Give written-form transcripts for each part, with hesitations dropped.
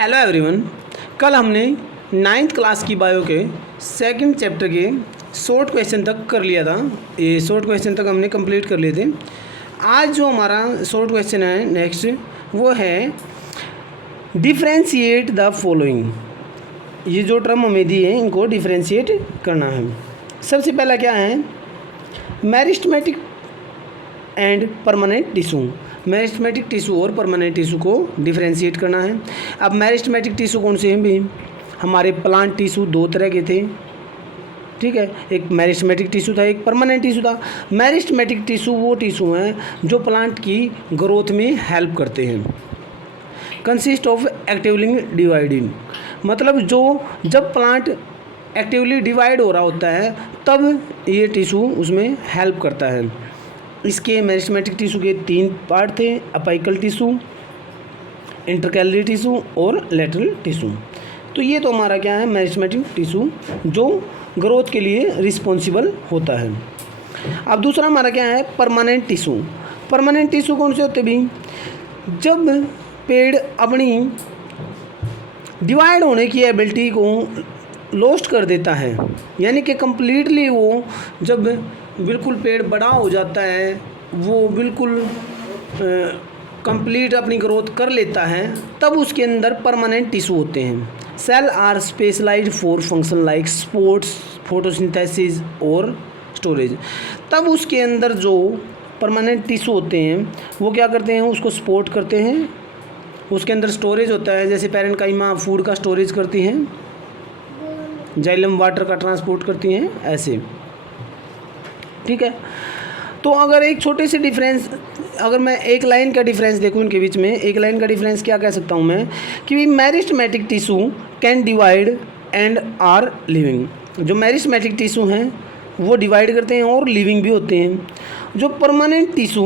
Hello everyone. कल हमने ninth class की बायो के सेकंड चैप्टर के शॉर्ट क्वेश्चन तक कर लिया था। ये शॉर्ट क्वेश्चन तक हमने कंप्लीट कर लिए थे। आज जो हमारा शॉर्ट क्वेश्चन है नेक्स्ट वो है डिफ्रेंशिएट द फॉलोइंग। ये जो टर्म हमें दी है इनको डिफ्रेंशिएट करना है। सबसे पहला क्या है, meristematic and permanent tissue. Meristematic tissue और परमानेंट टिश्यू को डिफ्रेंशिएट करना है। अब मेरिस्टेमेटिक टिश्यू कौन से हैं भी, हमारे प्लांट टिश्यू दो तरह के थे, ठीक है। एक मेरिस्टेमेटिक टिश्यू था, एक परमानेंट टिश्यू था। मेरिस्टेमेटिक टिश्यू वो टिश्यू हैं जो प्लांट की ग्रोथ में हेल्प करते हैं। कंसिस्ट ऑफ एक्टिवली डिवाइडिंग, मतलब जब प्लांट एक्टिवली डिवाइड हो रहा होता है तब ये टिश्यू उसमें हेल्प करता है। इसके मेरिस्टेमेटिक टिश्यू के तीन पार्ट थे, अपाइकल टिश्यू, इंटरकैलरी टिश्यू और लेटरल टिश्यू। तो ये तो हमारा क्या है, मेरिस्टेमेटिक टिश्यू जो ग्रोथ के लिए रिस्पॉन्सिबल होता है। अब दूसरा हमारा क्या है, परमानेंट टिश्यू। परमानेंट टिश्यू कौन से होते भी, जब पेड़ अपनी डिवाइड होने की एबिलिटी को लॉस्ट कर देता है, यानी कि कम्प्लीटली वो जब बिल्कुल पेड़ बड़ा हो जाता है, वो बिल्कुल कंप्लीट अपनी ग्रोथ कर लेता है, तब उसके अंदर परमानेंट टिश्यू होते हैं। Cell are specialized for function like sports, photosynthesis और स्टोरेज। तब उसके अंदर जो परमानेंट टिश्यू होते हैं वो क्या करते हैं, उसको सपोर्ट करते हैं। उसके अंदर स्टोरेज होता है, जैसे पैरेन्काइमा फूड का स्टोरेज करती हैं, जाइलम वाटर का ट्रांसपोर्ट करती हैं, ऐसे, ठीक है। तो अगर एक छोटे से डिफरेंस, अगर मैं एक लाइन का डिफरेंस देखूं इनके बीच में, एक लाइन का डिफरेंस क्या कह सकता हूं मैं कि meristematic tissue can divide and are living. जो मेरिस्टेमेटिक टिश्यू हैं वो डिवाइड करते हैं और लिविंग भी होते हैं। जो permanent tissue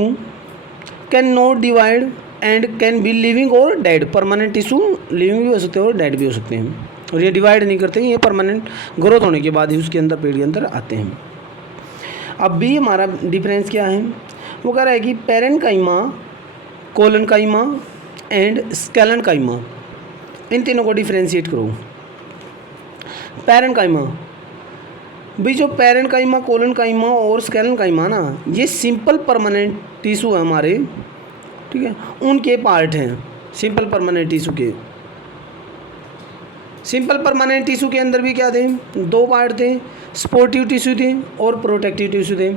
can not divide and can be living और डेड। परमानेंट टिश्यू लिविंग भी हो सकते हैं और डेड भी हो सकते हैं, और ये डिवाइड नहीं करते हैं, ये परमानेंट ग्रोथ होने के बाद ही उसके अंदर पेड़ के अंदर आते हैं। अब भी हमारा डिफरेंस क्या है, वो कह रहा है कि पैरेन्काइमा, कोलनकाइमा एंड स्केलेनकाइमा, इन तीनों को डिफरेंशिएट करो। पैरेन्काइमा भी, जो पैरेन्काइमा, कोलनकाइमा और स्केलेनकाइमा ना, ये सिंपल परमानेंट टिश्यू है हमारे, ठीक है, उनके पार्ट हैं सिंपल परमानेंट टिश्यू के। सिंपल परमानेंट टिश्यू के अंदर भी क्या थे, दो पार्ट थे, सपोर्टिव टिश्यू थे और प्रोटेक्टिव टिश्यू थे।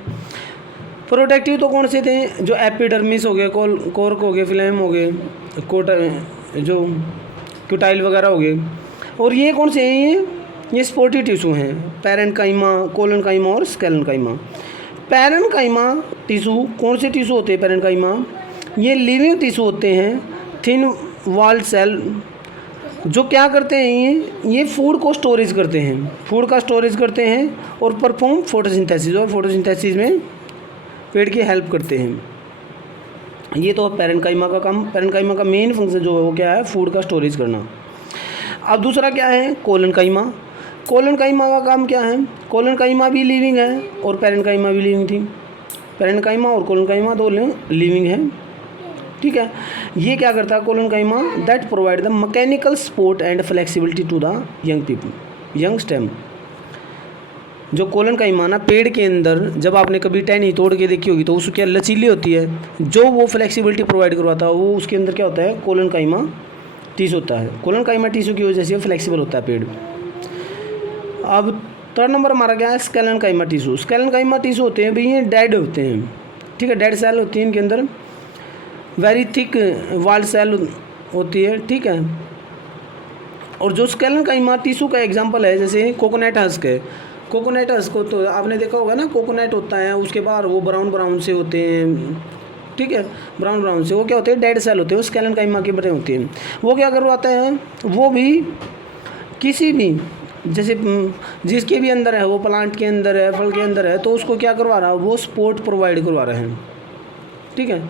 प्रोटेक्टिव तो कौन से थे, जो एपिडर्मिस हो गए, कॉर्क हो गए, फिलेम हो गए, जो क्यूटाइल वगैरह हो गए। और ये कौन से हैं, ये सपोर्टिव टिश्यू हैं, पैरेन्काइमा, कोलनकाइमा और स्केलेनकाइमा। पैरेन्काइमा टिश्यू कौन से टिश्यू होते हैं, पैरेन्काइमा ये लिविंग टिश्यू होते हैं, थिन वॉल्ड सेल, जो क्या करते हैं, ये फूड को स्टोरेज करते हैं, फूड का स्टोरेज करते हैं और परफॉर्म फोटोसिंथेसिस, और फोटोसिंथेसिस में पेड़ की हेल्प करते हैं। ये तो पैरेन्काइमा का काम, पैरेन्काइमा का मेन फंक्शन जो है वो क्या है, फूड का स्टोरेज करना। अब दूसरा क्या है, कोलनकाइमा। कोलनकाइमा का काम क्या है, कोलनकाइमा भी लिविंग है और पैरेन्काइमा भी लिविंग थी। पैरेन्काइमा और कोलनकाइमा दो लिविंग हैं, ठीक है। ये क्या करता है collenchyma, that provide the mechanical support and flexibility to the young people, young stem. जो कोलनकाइमा ना, पेड़ के अंदर जब आपने कभी टहनी तोड़ के देखी होगी तो उसकी क्या लचीली होती है, जो वो फ्लेक्सिबिलिटी प्रोवाइड करवाता है वो उसके अंदर क्या होता है, कोलनकाइमा टिश्यू होता है। कोलनकाइमा टिश्यू की वजह से फ्लेक्सिबल होता है पेड़। अब थर्ड नंबर हमारा क्या है, स्केलेनकाइमा टिश्यू। स्केलेनकाइमा टिश्यू होते हैं भाई, ये डेड होते हैं, ठीक है, डेड सेल होती है इनके अंदर, वेरी थिक वाल सेल होती है, ठीक है। और जो स्केलेनकाइमा टिश्यू का एग्जांपल है, जैसे कोकोनट हस्क है। कोकोनट हस्क को तो आपने देखा होगा ना, कोकोनट होता है उसके बाद वो ब्राउन ब्राउन से होते हैं, ठीक है, ब्राउन ब्राउन से, वो क्या होते हैं, डेड सेल होते हैं, वो स्केलेनकाइमा के बने होते हैं। वो क्या करवाते हैं, वो भी किसी भी, जैसे जिसके भी अंदर है, वो प्लांट के अंदर है, फल के अंदर है, तो उसको क्या करवा रहा है, वो सपोर्ट प्रोवाइड करवा रहे हैं, ठीक है,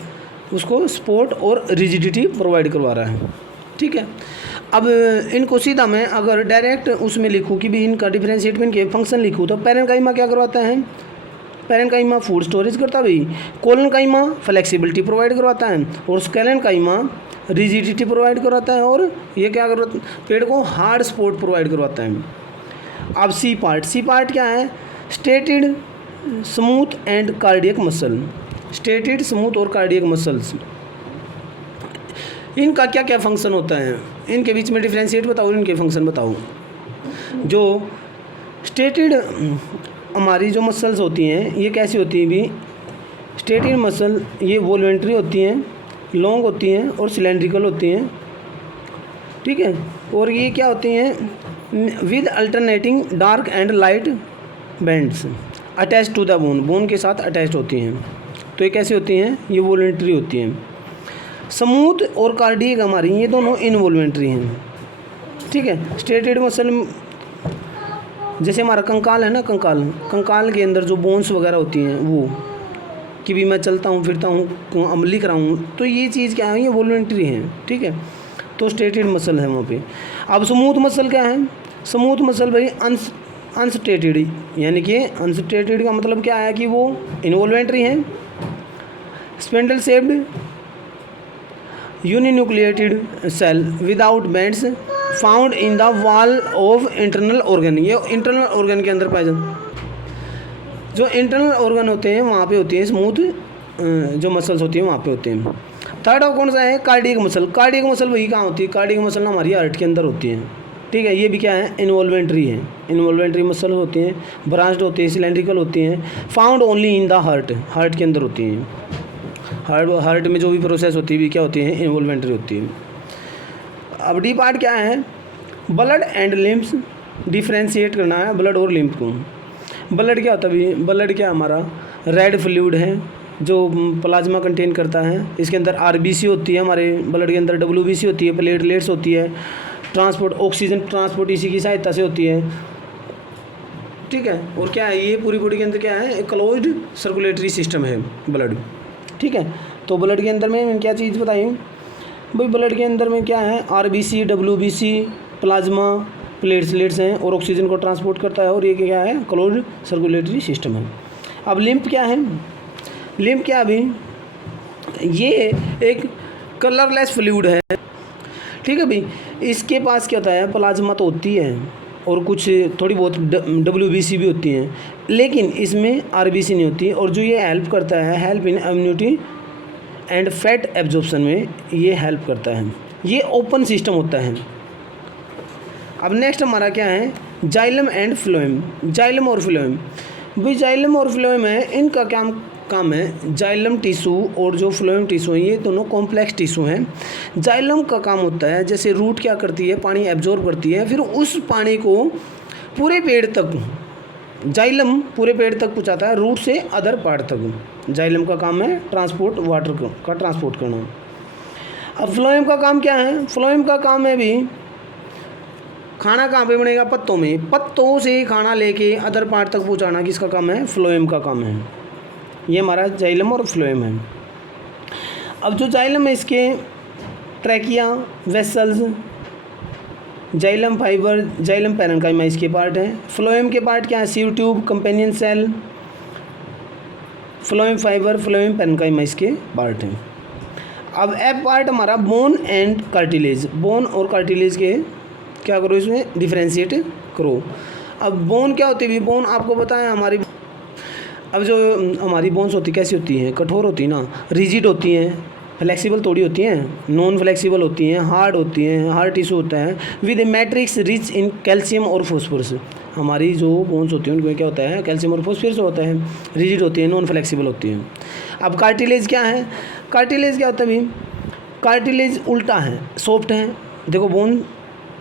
उसको सपोर्ट और रिजिडिटी प्रोवाइड करवा रहा है, ठीक है। अब इनको सीधा मैं अगर डायरेक्ट उसमें लिखूँ कि भी इनका डिफरेंशिएट में इनके फंक्शन लिखूँ, तो पैरेन्काइमा क्या करवाता है, पैरेन्काइमा फूड स्टोरेज करता है भाई, कोलेनकाइमा फ्लेक्सिबिलिटी प्रोवाइड करवाता है और स्केलेनकाइमा रिजिडिटी प्रोवाइड करवाता है और ये क्या करवाता है, पेड़ को हार्ड सपोर्ट प्रोवाइड करवाता है। अब सी पार्ट क्या है, stated smooth and cardiac muscle, stated smooth और कार्डियक मसल्स, इनका क्या क्या फंक्शन होता है, इनके बीच में डिफ्रेंशिएट बताओ, इनके फंक्शन बताओ। जो स्टेटेड हमारी जो मसल्स होती हैं ये कैसी होती हैं भी, स्टेटेड मसल ये वॉल्यूंटरी होती हैं, लॉन्ग होती हैं और सिलेंड्रिकल होती हैं, ठीक है। और ये क्या होती हैं, with alternating dark and light bands attach to the bone के साथ अटैच होती हैं। तो ये कैसी होती हैं, ये वॉल्यूंटरी होती हैं। स्मूथ और कार्डियक हमारी ये दोनों इनवॉल्वेंट्री हैं, ठीक है। स्टेटेड मसल जैसे हमारा कंकाल है ना, कंकाल के अंदर जो बोन्स वगैरह होती हैं वो, कि भी मैं चलता हूँ फिरता हूँ अमली कराऊँ, तो ये चीज़ क्या है, ये वॉल्यूंटरी है, ठीक है। तो स्टेटेड मसल है वहाँ पे। अब स्मूथ मसल क्या है, स्मूथ मसल भाई अनस्टेटेड, यानी कि अनस्टेटेड का मतलब क्या है कि वो इनवॉल्वेंट्री हैं, spindle shaped uninucleated cell without bands found in the wall of internal organ, ये इंटरनल ऑर्गन के अंदर पाए जाते, जो इंटरनल ऑर्गन होते हैं वहाँ पे होती है स्मूथ, जो मसल्स होती हैं वहाँ पे होते हैं। थर्ड ऑफ कौन सा है, कार्डियक मसल वही कहाँ होती है, कार्डियक मसल ना हमारी हार्ट के अंदर होती है, ठीक है। ये भी क्या है, इनवॉल्वेंट्री मसल होती हैं, ब्रांच्ड होती है, सिलेंड्रिकल होती हैं, found only in the heart के अंदर होती हैं। हार्ट में जो भी प्रोसेस होती है भी क्या होती है, इनवॉल्वेंट्री होती है। अब डी पार्ट क्या है, ब्लड एंड लिम्फ्स, डिफ्रेंशिएट करना है ब्लड और लिम्फ को। ब्लड क्या होता है भाई, ब्लड क्या हमारा रेड फ्लूइड है जो प्लाज्मा कंटेन करता है, इसके अंदर आरबीसी होती है, हमारे ब्लड के अंदर डब्ल्यूबीसी होती है, प्लेटलेट्स होती है, ट्रांसपोर्ट ऑक्सीजन ट्रांसपोर्ट इसी की सहायता से होती है, ठीक है। और क्या है, ये पूरी बॉडी के अंदर क्या है, एक क्लोज्ड सर्कुलेटरी सिस्टम है ब्लड, ठीक है। तो ब्लड के अंदर में क्या चीज़ बताई भाई, ब्लड के अंदर में क्या है, आरबीसी डब्ल्यूबीसी प्लाज्मा प्लेटलेट्स हैं और ऑक्सीजन को ट्रांसपोर्ट करता है, और ये क्या है, क्लोज्ड सर्कुलेटरी सिस्टम है। अब लिम्फ क्या है, लिम्फ क्या अभी, ये एक कलरलेस फ्लूइड है, ठीक है भाई। इसके पास क्या होता है, प्लाज्मा तो होती है और कुछ थोड़ी बहुत डब्ल्यूबीसी भी होती हैं, लेकिन इसमें आरबीसी नहीं होती, और जो ये हेल्प करता है, help in immunity and fat absorption में ये हेल्प करता है, ये ओपन सिस्टम होता है। अब नेक्स्ट हमारा क्या है, जाइलम एंड फ्लोएम, जाइलम और फ्लोएम भाई, जाइलम और फ्लोएम है, इनका क्या काम है, जाइलम टिश्यू और जो फ्लोएम टिश्यू है ये दोनों कॉम्प्लेक्स टिश्यू हैं। जाइलम का काम होता है, जैसे रूट क्या करती है, पानी एब्जॉर्ब करती है, फिर उस पानी को पूरे पेड़ तक, जाइलम पूरे पेड़ तक पहुंचाता है, रूट से अदर पार्ट तक। जाइलम का काम है ट्रांसपोर्ट, वाटर का ट्रांसपोर्ट करना। अब फ्लोएम का काम क्या है, फ्लोएम का काम है भी, खाना कहाँ पे बनेगा, पत्तों में, पत्तों से खाना लेके अदर पार्ट तक पहुंचाना किसका काम है, फ्लोएम का काम है। ये हमारा जाइलम और फ्लोएम है। अब जो जाइलम है, इसके trachea, vessels, xylem fiber, xylem parenchyma इसके पार्ट हैं। फ्लोएम के पार्ट क्या है, sieve tube, companion cell, phloem fiber, phloem parenchyma इसके पार्ट हैं। अब एफ पार्ट हमारा बोन एंड कार्टिलेज, बोन और कार्टिलेज के क्या करो, इसमें डिफ्रेंशिएट करो। अब बोन क्या होती है, बोन आपको पता है हमारी, अब जो हमारी बोन्स होती कैसी होती हैं, कठोर होती है ना, रिजिड होती हैं, फ्लेक्सिबल थोड़ी होती हैं, नॉन फ्लेक्सिबल होती हैं, हार्ड होती हैं, हार्ड टिश्यू होता है, with a matrix rich in calcium और फॉस्फोरस। हमारी जो बोन्स होती हैं उनमें क्या होता है, कैल्शियम और फॉस्फोरस होता है, रिजिड होती है, नॉन फ्लेक्सिबल होती हैं। अब कार्टिलेज क्या है, कार्टिलेज क्या होता है भाई, कार्टिलेज उल्टा है, सॉफ्ट है, देखो बोन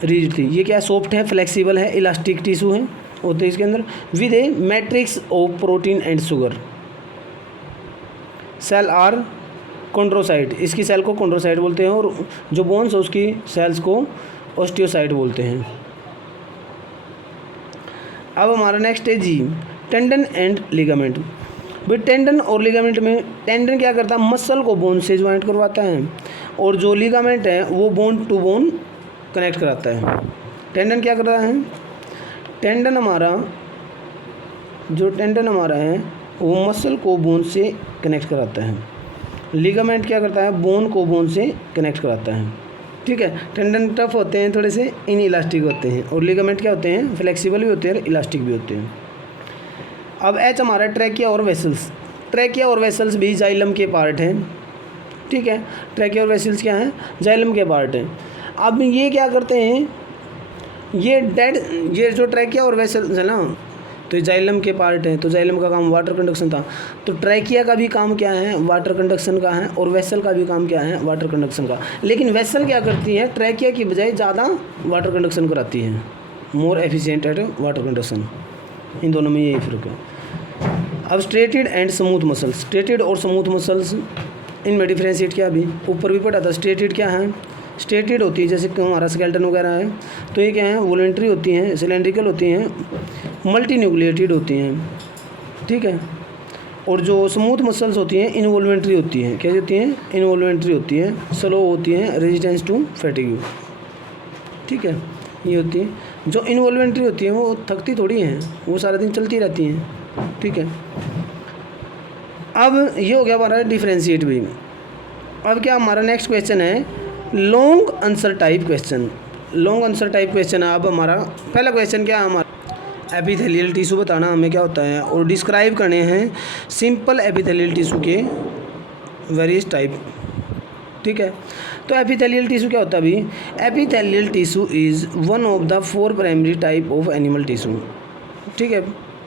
रिजिड थी, ये क्या है, सॉफ्ट है, फ्लेक्सिबल है, इलास्टिक टिश्यू है होते हैं इसके अंदर, with a matrix of protein and sugar. Cell are chondrocyte, इसकी सेल को कॉन्ड्रोसाइट बोलते हैं, और जो बोन्स है उसकी सेल्स को ऑस्टियोसाइट बोलते हैं। अब हमारा नेक्स्ट है जी, टेंडन एंड लिगामेंट। भाई टेंडन और लिगामेंट में, टेंडन क्या करता है, मसल को बोन से ज्वाइंट करवाता है, और जो लिगामेंट है वो बोन टू बोन कनेक्ट कराता है। टेंडन क्या कर रहा है, टेंडन हमारा, जो टेंडन हमारा है वो मसल को बोन से कनेक्ट कराता है। लिगामेंट क्या करता है, बोन को बोन से कनेक्ट कराता है, ठीक है। टेंडन टफ होते हैं, थोड़े से इन इलास्टिक होते हैं, और लिगामेंट क्या होते हैं, फ्लेक्सिबल भी होते हैं और इलास्टिक भी होते हैं। अब एच हमारा ट्रैकिया और वेसल्स। ट्रैकिया और वेसल्स भी जाइलम के पार्ट हैं, ठीक है। ट्रैकिया और वेसल्स क्या हैं, जाइलम के पार्ट हैं। अब ये क्या करते हैं, ये जो ट्रैकिया और वेसल्स है ना, तो जाइलम के पार्ट हैं, तो जाइलम का काम वाटर कंडक्शन था, तो ट्रैकिया का भी काम क्या है, वाटर कंडक्शन का है, और वेसल का भी काम क्या है, वाटर कंडक्शन का। लेकिन वेसल क्या करती है, ट्रैकिया की बजाय ज़्यादा वाटर कंडक्शन कराती है, more efficient at water conduction. इन दोनों में यही फ़र्क है। अब striated and smooth muscles. Striated और स्मूथ मसल्स, इनमें डिफ्रेंशिएट किया अभी ऊपर भी पढ़ा था। स्ट्रेटेड क्या है, स्ट्रेटेड होती है जैसे कि हमारा स्केलेटन वगैरह है, तो ये क्या है, वॉलंटरी होती हैं, सिलेंड्रिकल होती हैं, मल्टी न्यूक्लिएटेड होती हैं, ठीक है। और जो स्मूथ मसल्स होती हैं इनवॉल्वेंट्री होती हैं। कैसी होती हैं, इनवॉल्वेंट्री होती हैं, स्लो होती हैं, रेजिस्टेंस टू फैटिग, ठीक है। ये होती है जो इनवॉल्वेंट्री होती हैं, वो थकती थोड़ी हैं, वो सारा दिन चलती रहती हैं, ठीक है। अब ये हो गया हमारा डिफ्रेंशिएट भी। अब क्या हमारा नेक्स्ट क्वेश्चन है long answer type question. Long answer type question है। अब हमारा पहला क्वेश्चन क्या है, हमारा एपिथेलियल टिश्यू बताना हमें क्या होता है, और डिस्क्राइब करने हैं सिंपल एपिथेलियल टिश्यू के वेरियस टाइप, ठीक है। तो एपिथेलियल टिश्यू क्या होता है अभी, epithelial tissue is one of the 4 primary type of animal tissue, ठीक है।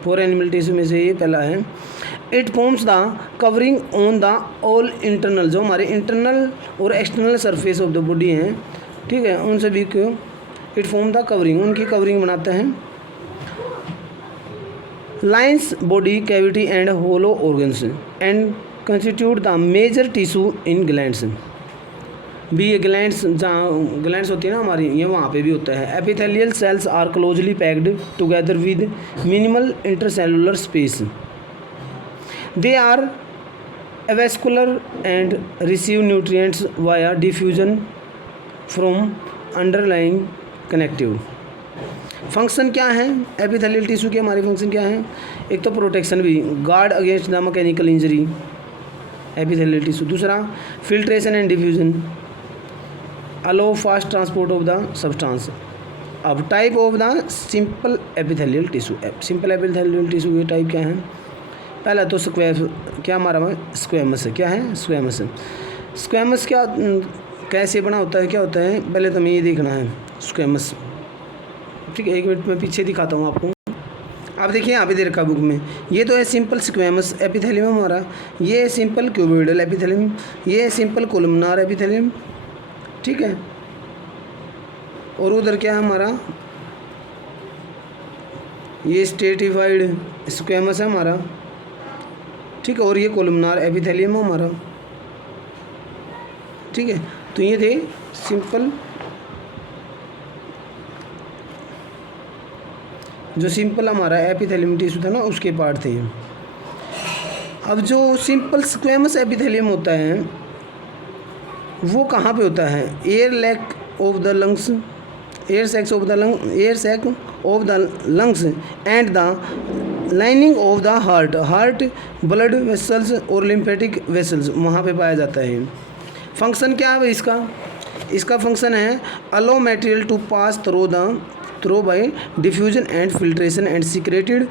4 एनिमल टिश्यू में से ये पहला है। It forms the covering on the all internal, जो हमारे इंटरनल और external surface of the body हैं, ठीक है, उन सभी को इट फॉर्म द कवरिंग, उनकी कवरिंग बनाते हैं। Lines body cavity and hollow organs and constitute the major tissue in glands. भी ये ग्लैंड्स, जहाँ ग्लैंड्स होती है ना हमारी, ये वहाँ पे भी होता है। Epithelial cells are closely packed together with minimal intercellular space. They are avascular and receive nutrients via diffusion from underlying connective। Function क्या है एपिथेलियल टिश्यू के, हमारी फंक्शन क्या है, एक तो प्रोटेक्शन भी, guard against the mechanical injury epithelial tissue. दूसरा filtration and diffusion, allow fast transport of the substance. अब type of the simple epithelial tissue. Simple epithelial tissue के टाइप क्या है, पहला तो क्या हमारा स्क्वेमस है, क्या है स्क्वेमस है। स्क्वेमस क्या कैसे बना होता है, क्या होता है, पहले तो हमें ये देखना है स्क्वेमस, ठीक है। 1 मिनट में पीछे दिखाता हूँ आपको। आप देखिए यहाँ पे दे रखा बुक में, ये तो है सिंपल स्क्वेमस एपिथेलियम हमारा, ये है सिंपल क्यूबोइडल एपिथेलियम, ये है सिंपल कोलमनार एपिथेलियम, ठीक है। और उधर क्या है हमारा, ये स्ट्रेटिफाइड स्क्वेमस है हमारा, ठीक है। और ये कोलमनार एपिथेलियम है हमारा, ठीक है। तो ये थे सिंपल, जो सिंपल हमारा एपिथेलियम टिश्यू था ना, उसके पार्ट थे। अब जो सिंपल स्क्वेमस एपिथेलियम होता है वो कहाँ पे होता है, air sac of the lungs, air sacs of the lung, air sac of the lungs and the lining of the heart, heart blood vessels और लिम्फेटिक वेसल्स, वहाँ पे पाया जाता है। फंक्शन क्या है इसका, इसका फंक्शन है allow material to pass through by diffusion and filtration and secreted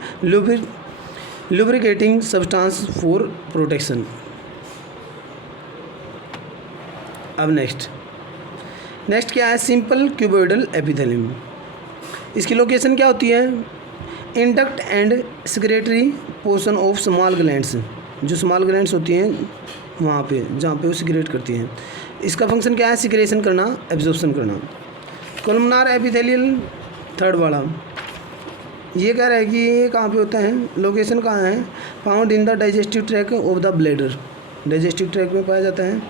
lubricating substance for protection. अब नेक्स्ट क्या है, सिंपल क्यूबोइडल एपिथेलियम। इसकी लोकेशन क्या होती है, in duct and secretory portion of small glands, जो स्मॉल ग्लैंड्स होती हैं वहाँ पे, जहाँ पे वो सिक्रेट करती हैं। इसका फंक्शन क्या है, सिक्रेशन करना, एब्जॉर्प्शन करना। कोलमनार एपिथेलियल थर्ड वाला, ये कह रहा है कि ये कहाँ पे होता है, लोकेशन कहाँ है, found in the digestive tract of the bladder, digestive tract में पाया जाता है।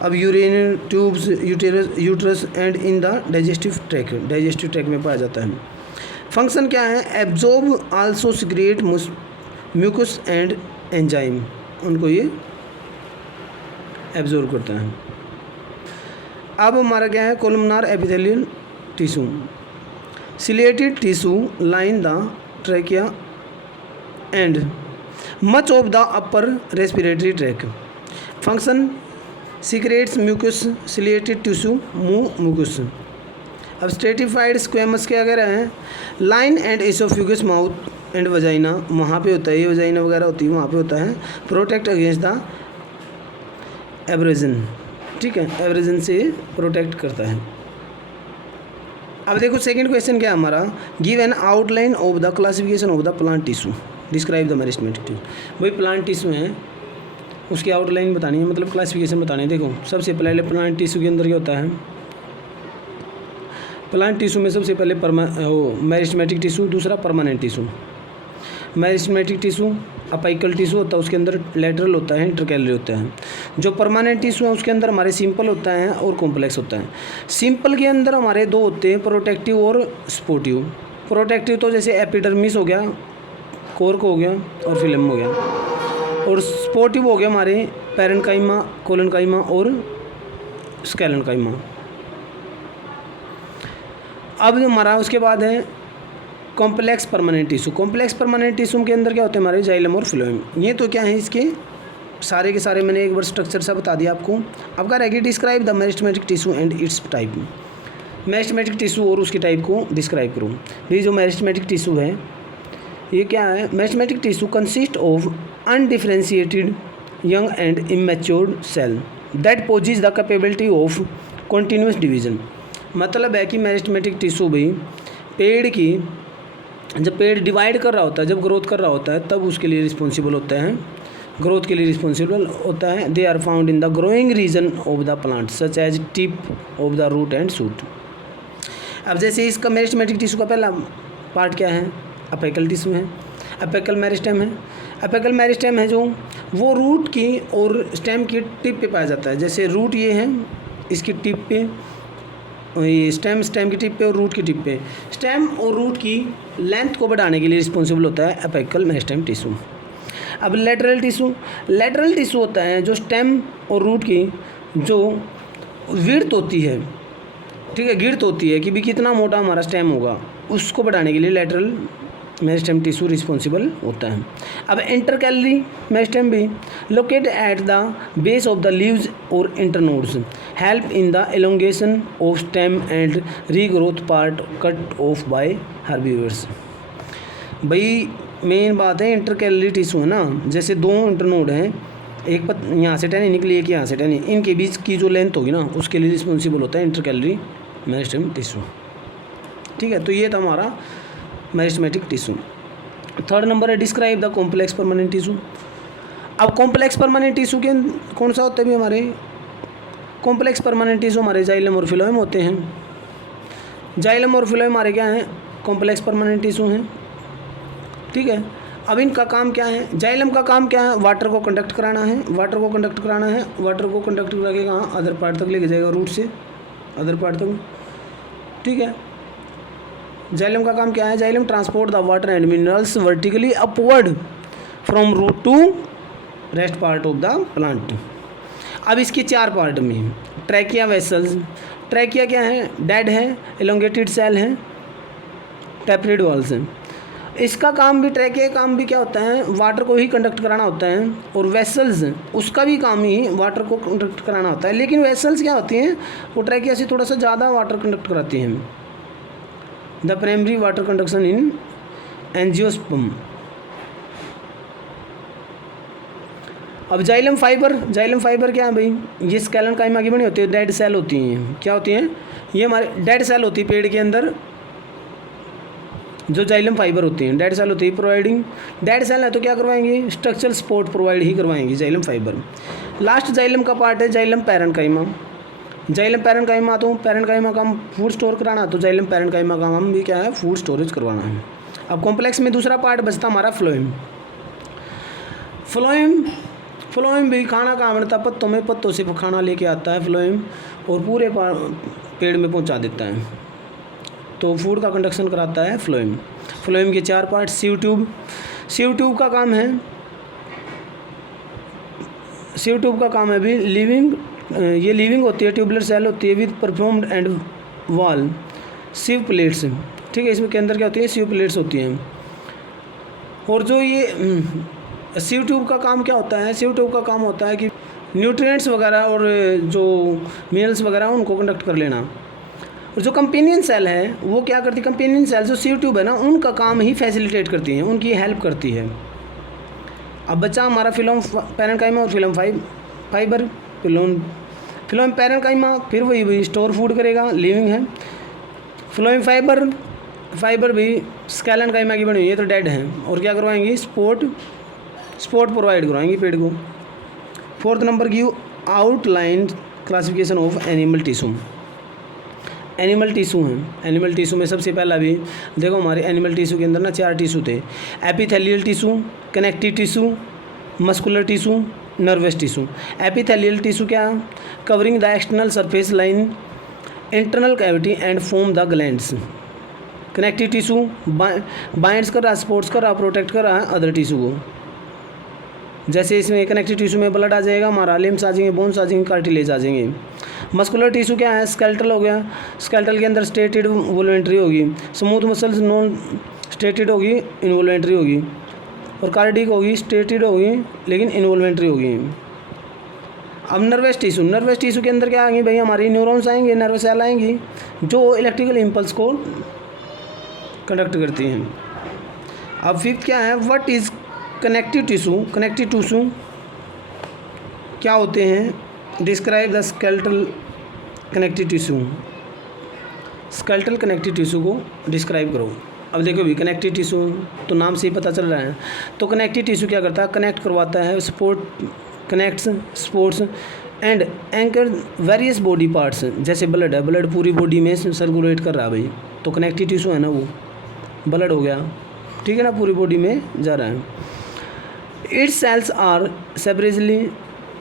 अब urine tubes, uterus and in the digestive tract में पाया जाता है। फंक्शन क्या है, absorb also secrete mucus and enzyme, उनको ये एब्जॉर्ब करता है। अब हमारा क्या है, columnar epithelial tissue, ciliated tissue line the trachea and much of the upper respiratory tract function secretes mucus ciliated tissue mucus. अब स्ट्रेटिफाइड स्क्वेमस के अगर हैं line and oesophagus mouth and vagina, वहाँ पे होता है, ये वजाइना वगैरह होती है वहाँ पे होता है। प्रोटेक्ट अगेंस्ट द एब्रेजन, ठीक है, एब्रेजन से प्रोटेक्ट करता है। अब देखो सेकंड क्वेश्चन क्या है हमारा, give an outline of the classification of the plant tissue, describe the meristematic tissue. भाई प्लांट टिश्यू है, उसकी आउटलाइन बतानी है, मतलब क्लासिफिकेशन बतानी है। देखो सबसे पहले प्लांट टिश्यू के अंदर क्या होता है, प्लांट टिश्यू में सबसे पहले मेरिस्टेमेटिक टिश्यू, दूसरा permanent tissue. Meristematic tissue apical tissue होता है, उसके अंदर लेटरल होता है, इंटरकैलरी होता है। जो परमानेंट टिश्यू है उसके अंदर हमारे सिंपल होता है और कॉम्प्लेक्स होता है। सिंपल के अंदर हमारे दो होते हैं, प्रोटेक्टिव और स्पोर्टिव। प्रोटेक्टिव तो जैसे एपिडर्मिस हो गया, कोर्क हो गया और फिल्म हो गया, और स्पोर्टिव हो गया हमारे पैरेन्काइमा, कोलेनकाइमा और स्केलेनकाइमा। अब जो हमारा उसके बाद है complex permanent tissue. Complex permanent tissue के अंदर क्या होते हैं हमारे जाइलम और फ्लोएम। ये तो क्या है इसके सारे के सारे मैंने एक बार स्ट्रक्चर सा बता दिया आपको। अब कह रहा है कि describe the meristematic tissue and it's type. Meristematic tissue और उसकी टाइप को डिस्क्राइब करूँ। ये जो मेरिस्टेमेटिक टिश्यू है ये क्या है, meristematic tissue consist of undifferentiated young and immatured cell that possess the capability of continuous division. मतलब है कि मेरिस्टेमेटिक टिश्यू भी पेड़ की, जब पेड़ डिवाइड कर रहा होता है, जब ग्रोथ कर रहा होता है, तब उसके लिए रिस्पॉन्सिबल होता है, ग्रोथ के लिए रिस्पॉन्सिबल होता है। They are found in the growing region of the plant such as tip of the root and shoot. अब जैसे इसका मेरिस्टेमेटिक टिश्यू का पहला पार्ट क्या है, अपेकल टिश्यू है, अपेकल मेरिस्टेम है। अपेकल मेरिस्टेम है जो वो रूट की और स्टेम की टिप पे पाया जाता है। जैसे रूट ये है, इसकी टिप पे, ये स्टेम की टिप पे और रूट की टिप पे, स्टेम और रूट की लेंथ को बढ़ाने के लिए रिस्पॉन्सिबल होता है अपेकल मेरिस्टेम टिश्यू। अब लेटरल टिश्यू होता है जो स्टेम और रूट की जो विड्थ होती है, ठीक है, गिर्थ होती है कि भी कितना मोटा हमारा स्टेम होगा, उसको बढ़ाने के लिए लेटरल मेरिस्टेम टिश्यू रिस्पॉन्सिबल होता है। अब इंटरकैलरी मेरिस्टेम भी located at the base of the leaves और internodes help in the elongation of stem and regrowth part cut off by herbivores. भाई मेन बात है इंटरकैलरी टिश्यू है ना, जैसे दो इंटरनोड हैं, एक यहाँ से टहनी निकली, एक यहाँ से टहनी, इनके बीच की जो लेंथ होगी ना उसके लिए रिस्पॉन्सिबल होता है इंटरकैलरी मेरिस्टेम टिश्यू। ठीक है, तो ये था हमारा मेरिस्टेमेटिक टिश्यू। थर्ड नंबर है describe the complex permanent tissue. अब कॉम्प्लेक्स परमानेंट टिश्यू के कौन सा होता है भी हमारे, कॉम्प्लेक्स परमानेंट टिश्यू हमारे जाइलम और फिलोएम होते हैं। जाइलम और फिलोएम हमारे क्या हैं, कॉम्प्लेक्स परमानेंट टिश्यू हैं। ठीक है, अब इनका काम क्या है, जाइलम का काम क्या है, वाटर को कंडक्ट कराना है, वाटर को कंडक्ट करा के कहाँ, अदर पार्ट तक लेके जाएगा, रूट से अदर पार्ट तक। ठीक है, जाइलम का काम क्या है, xylem transport the water and minerals vertically upward from root to rest part of the plant. अब इसके चार पार्ट में ट्रैकिया वेसल्स, ट्रैकिया क्या है, डेड है, एलोंगेटेड सेल है, टेपरिड वॉल्स हैं। इसका काम भी, ट्रैकिया का काम भी क्या होता है, वाटर को ही कंडक्ट कराना होता है, और वेसल्स उसका भी काम ही वाटर को कंडक्ट कराना होता है। लेकिन वेसल्स क्या होती हैं, वो ट्रैकिया से थोड़ा सा ज़्यादा वाटर कंडक्ट कराती हैं। The primary water conduction in angiosperm. अब जाइलम फाइबर क्या है भाई, ये स्केलेनकाइमा की बनी होती है, डेड सेल होती हैं। क्या होती हैं, ये हमारे डेड सेल होती है पेड़ के अंदर, जो जाइलम फाइबर होती हैं डेड सेल होती है। प्रोवाइडिंग, डेड सेल है तो क्या करवाएंगे, स्ट्रक्चरल सपोर्ट प्रोवाइड ही करवाएंगे जाइलम फाइबर। लास्ट जाइलम का पार्ट है जाइलम पैरेन्काइमा। जाइलम पैरेन्काइमा, तो पैरेन्काइमा का फूड स्टोर कराना, तो जाइलम पैरेन्काइमा का काम भी क्या है, फूड स्टोरेज करवाना है। अब कॉम्प्लेक्स में दूसरा पार्ट बचता हमारा फ्लोएम। फ्लोएम भी खाना कहाँ बनता है, पत्तों में, पत्तों से खाना लेके आता है फ्लोएम और पूरे पेड़ में पहुंचा देता है, तो फूड का कंडक्शन कराता है फ्लोएम। फ्लोएम के चार पार्ट, सीव ट्यूब का काम है, सीव ट्यूब का काम है भी लिविंग, ये लिविंग होती है, ट्यूबुलर सेल होती है with perforated end wall sieve plates. ठीक है, इसमें के अंदर क्या होती है, सीव प्लेट्स होती हैं। और जो ये सीव ट्यूब का काम क्या होता है? सीव ट्यूब का काम होता है कि न्यूट्रिएंट्स वगैरह और जो मिनरल्स वगैरह उनको कंडक्ट कर लेना। और जो कंपेनियन सेल है वो क्या करती है? कंपेनियन सेल जो सीव ट्यूब है ना, उनका काम ही फैसिलिटेट करती हैं, उनकी हेल्प करती है। अब बच्चा हमारा फिलोम पैरेन्काइमा और फिलोम फाइबर। फिलोम पैरेन्काइमा फिर वही स्टोर फूड करेगा, लिविंग है। फिलोम फाइबर भी स्केलेन्काइमा की बनी हुई है, तो डेड हैं, और क्या करवाएंगी? स्पोर्ट प्रोवाइड करवाएंगी पेड़ को। फोर्थ नंबर की outline classification of animal tissue. Animal tissue हैं। एनिमल टिश्यू में सबसे पहला भी देखो, हमारे एनिमल टिश्यू के अंदर ना 4 टिश्यू थे: epithelial tissue, connective tissue, muscular tissue, nervous tissue. Epithelial tissue क्या? Covering the external surface line, internal cavity and form the glands. Connective tissue binds कर रहा, सपोर्ट्स कर रहा, प्रोटेक्ट कर रहा है अदर टिश्यू को। जैसे इसमें कनेक्टिव टिश्यू में ब्लड आ जाएगा हमारा, लिम्स आ जाएंगे, बोन्स आ जाएंगे, कार्टिलेज आ जाएंगे। मस्कुलर टिश्यू क्या है? स्केलेटल हो गया, स्केलेटल के अंदर स्टेटेड वॉल्यूंटरी होगी। स्मूथ मसल्स नॉन स्टेटेड होगी, इनवॉल्यूंटरी होगी। और कार्डिक होगी, स्टेटेड होगी लेकिन इनवॉल्यूंटरी होगी। अब नर्वस टिश्यू के अंदर क्या आएंगे भाई? हमारी न्यूरॉन्स आएंगे, नर्वस सेल आएंगी जो इलेक्ट्रिकल इम्पल्स को कंडक्ट करती हैं। अब फिफ्थ क्या है? What is connective tissue? Connective tissue क्या होते हैं? Describe the skeletal connective tissue. Skeletal connective tissue को डिस्क्राइब करो। अब देखो भी कनेक्टिव टिश्यू तो नाम से ही पता चल रहा है। तो कनेक्टिव टिश्यू क्या करता है? कनेक्ट करवाता है, connects, supports and anchor various body parts. जैसे ब्लड है, ब्लड पूरी बॉडी में सर्कुलेट कर रहा है भाई, तो कनेक्टिव टिश्यू है ना, वो ब्लड हो गया, ठीक है ना, पूरी बॉडी में जा रहा है। Its cells are separately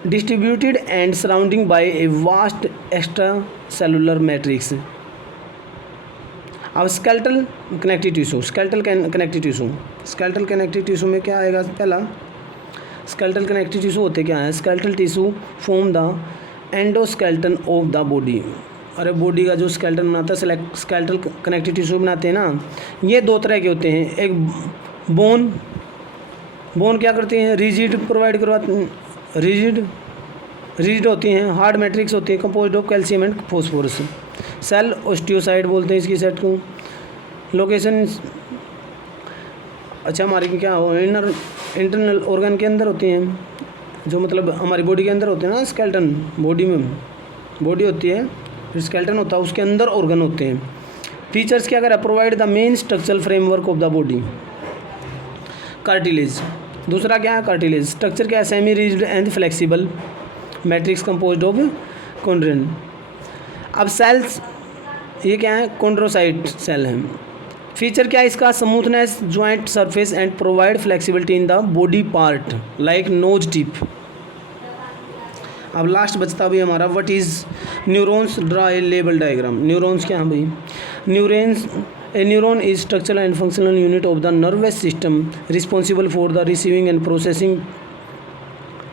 distributed and surrounding by a vast extra cellular matrix. अब स्केलेटल कनेक्टिव टिश्यू में क्या आएगा? पहला स्केलेटल कनेक्टिव टिश्यू होते क्या है? Skeletal tissue form the endoskeleton of the body. अरे बॉडी का जो स्केलेटन बनाता है, स्केलेटल कनेक्टिव टिश्यू बनाते हैं ना, ये 2 तरह के होते हैं। एक बोन क्या करती हैं? रिजिड प्रोवाइड करवाते हैं, रिजिड होती हैं। हार्ड मैट्रिक्स होती है, composed of calcium and phosphorus. Cell osteocyte बोलते हैं इसकी सेट को। लोकेशन अच्छा हमारी क्या हो, इंटरनल ऑर्गन के अंदर होती हैं, जो मतलब हमारी बॉडी के अंदर होते हैं ना। स्केलेटन बॉडी में बॉडी होती है, फिर स्केलेटन होता है, उसके अंदर ऑर्गन होते हैं। फीचर्स क्या करें? Provide the main structural framework of the body. Cartilage दूसरा क्या है? कार्टिलेज स्ट्रक्चर क्या है? Semi rigid and flexible matrix composed of chondrin. अब सेल्स ये क्या है? कॉन्ड्रोसाइट सेल है। फीचर क्या है इसका? Smoothness, joint surface and provide flexibility in the body part like nose tip. अब लास्ट बचता भी हमारा what is neurons, draw a label diagram. Neurons क्या है भाई? A neuron is structural and functional unit of the nervous system responsible for the receiving and processing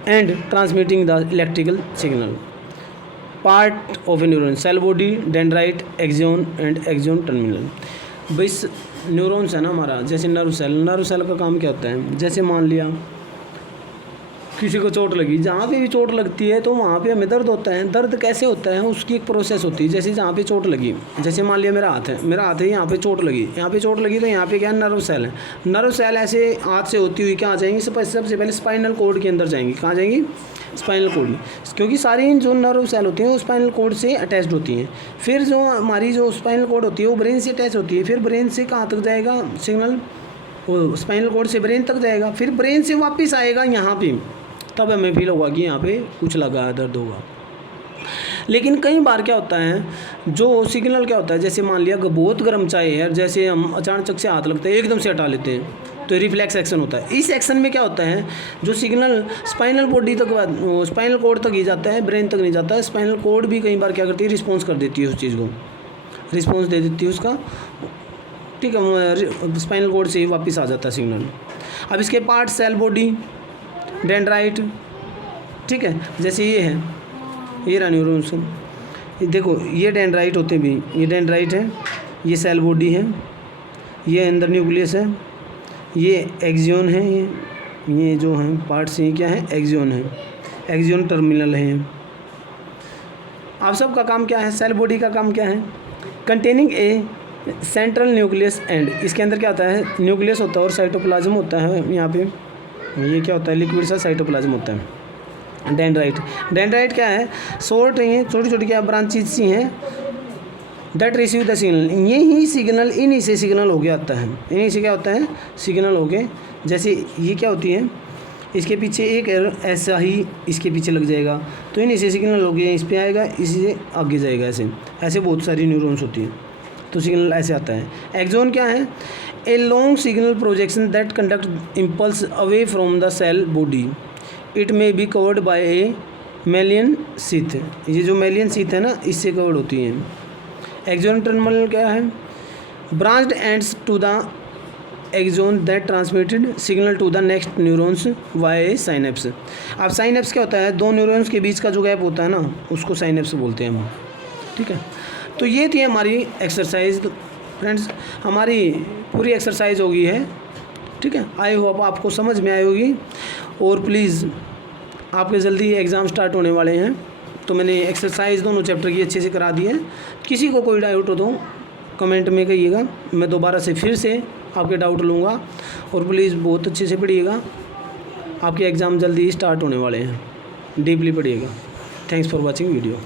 and transmitting the electrical signal. Part of a neuron, cell body, dendrite, axon and axon terminal. भाई neurons है ना हमारा, जैसे nerve cell का काम क्या होता है? जैसे मान लिया किसी को चोट लगी, जहाँ पे भी चोट लगती है तो वहाँ पे हमें दर्द होता है। दर्द कैसे होता है? उसकी एक प्रोसेस होती है। जैसे जहाँ पे चोट लगी, जैसे मान लिया मेरा हाथ है, यहाँ पे चोट लगी, तो यहाँ पे क्या है? नर्व सेल है। नर्व सेल ऐसे हाथ से होती हुई क्या आ जाएंगी? सबसे पहले स्पाइनल कॉर्ड के अंदर जाएंगी। कहाँ जाएंगी? स्पाइनल कॉर्ड में, क्योंकि सारी जो नर्व सेल होती हैं वो स्पाइनल कॉर्ड से अटैच्ड होती हैं। फिर जो हमारी जो स्पाइनल कॉर्ड होती है वो ब्रेन से अटैच होती है। फिर ब्रेन से कहाँ तक जाएगा सिग्नल? वो स्पाइनल कॉर्ड से ब्रेन तक जाएगा, फिर ब्रेन से वापस आएगा यहाँ पे, तब हमें फील होगा कि यहाँ पे कुछ लगा है, दर्द होगा। लेकिन कई बार क्या होता है, जो सिग्नल क्या होता है, जैसे मान लिया बहुत गर्म चाय है, जैसे हम अचानक से हाथ लगता है एकदम से हटा लेते हैं, तो रिफ्लेक्स एक्शन होता है। इस एक्शन में क्या होता है, जो सिग्नल स्पाइनल बॉडी तक, स्पाइनल कॉर्ड तक ही जाता है, ब्रेन तक नहीं जाता है। स्पाइनल कॉर्ड भी कई बार क्या करती है? रिस्पॉन्स कर देती है, उस चीज़ को रिस्पॉन्स दे देती है उसका, ठीक है। स्पाइनल कॉर्ड से ही वापस आ जाता है सिग्नल। अब इसके पार्ट, सेल बॉडी, डेंड्राइट, ठीक है। जैसे ये है, ये रहा न्यूरॉन्स, देखो ये डेंड्राइट होते हैं भी, ये डेंड्राइट है, ये सेल बॉडी है, ये अंदर न्यूक्लियस है, ये एक्सियन है, ये जो हैं पार्ट्स ये क्या है, एक्सियन है, एक्सियन टर्मिनल है। आप सबका काम क्या है, सेल बॉडी का काम क्या है, containing A central nucleus and, इसके अंदर क्या होता है, न्यूक्लियस होता है और साइटोप्लाज्म होता है। यहाँ पे ये क्या होता है, लिक्विड सा साइटोप्लाज्म होता है। डेंड्राइट, डेंड्राइट क्या है, शॉर्ट ये छोटी छोटी क्या ब्रांचेज सी हैं डेट रिसीव द सिग्नल, यही सिग्नल इन्हीं से सिग्नल हो गया आता है, इन्हीं से क्या होता है, सिग्नल हो गए। जैसे ये क्या होती है, इसके पीछे एक ऐसा ही इसके पीछे लग जाएगा तो इन्हीं से सिग्नल हो गया, इस पे आएगा, इसी से आगे जाएगा, ऐसे ऐसे बहुत सारी न्यूरॉन्स होती हैं तो सिग्नल ऐसे आता है। एक्सॉन क्या है, a long signal projection that conduct impulse away from the cell body, it may be covered by a myelin sheath, ये जो मेलियन शीथ है ना इससे कवर्ड होती हैं। एक्सॉन टर्मिनल क्या है, branched ends to the axon that transmitted signal to the next neurons via synapse. अब साइनेप्स क्या होता है, दो न्यूरॉन्स के बीच का जो गैप होता है ना उसको साइनेप्स बोलते हैं हम, ठीक है। तो ये थी हमारी एक्सरसाइज फ्रेंड्स, हमारी पूरी एक्सरसाइज हो गई है, ठीक है। आई होप आपको समझ में आई होगी। और प्लीज़ आपके जल्दी एग्ज़ाम स्टार्ट होने वाले हैं तो मैंने एक्सरसाइज दोनों चैप्टर की अच्छे से करा दी है। किसी को कोई डाउट हो तो कमेंट में कहिएगा, मैं दोबारा से फिर से आपके डाउट लूँगा। और प्लीज़ बहुत अच्छे से पढ़िएगा, आपके एग्ज़ाम जल्दी ही स्टार्ट होने वाले हैं, डीपली पढ़िएगा। Thanks for watching video.